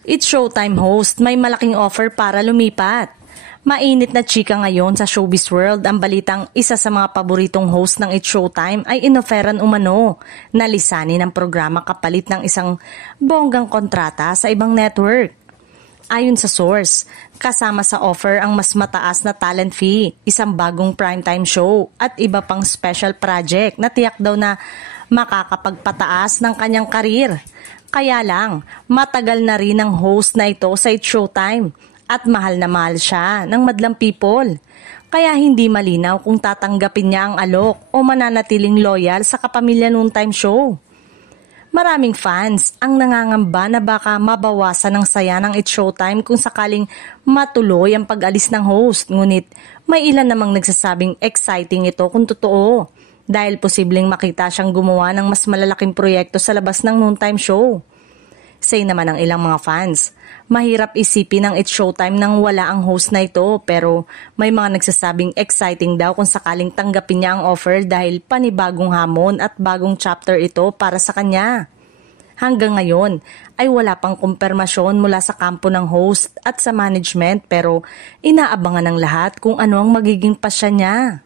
It's Showtime host, may malaking offer para lumipat. Mainit na chika ngayon sa showbiz world ang balitang isa sa mga paboritong host ng It's Showtime ay inoferan umano na lisanin ang programa kapalit ng isang bonggang kontrata sa ibang network. Ayon sa source, kasama sa offer ang mas mataas na talent fee, isang bagong primetime show at iba pang special project na tiyak daw na makakapagpataas ng kanyang karir. Kaya lang, matagal na rin ang host na ito sa It's Showtime at mahal na mahal siya ng madlang people. Kaya hindi malinaw kung tatanggapin niya ang alok o mananatiling loyal sa kapamilya noontime show. Maraming fans ang nangangamba na baka mabawasan ng saya ng It's Showtime kung sakaling matuloy ang pag-alis ng host. Ngunit may ilan namang nagsasabing exciting ito kung totoo dahil posibleng makita siyang gumawa ng mas malalaking proyekto sa labas ng noontime show. Say naman ng ilang mga fans, mahirap isipin ang It's Showtime nang wala ang host na ito pero may mga nagsasabing exciting daw kung sakaling tanggapin niya ang offer dahil panibagong hamon at bagong chapter ito para sa kanya. Hanggang ngayon ay wala pang kumpirmasyon mula sa kampo ng host at sa management pero inaabangan ng lahat kung ano ang magiging pasya niya.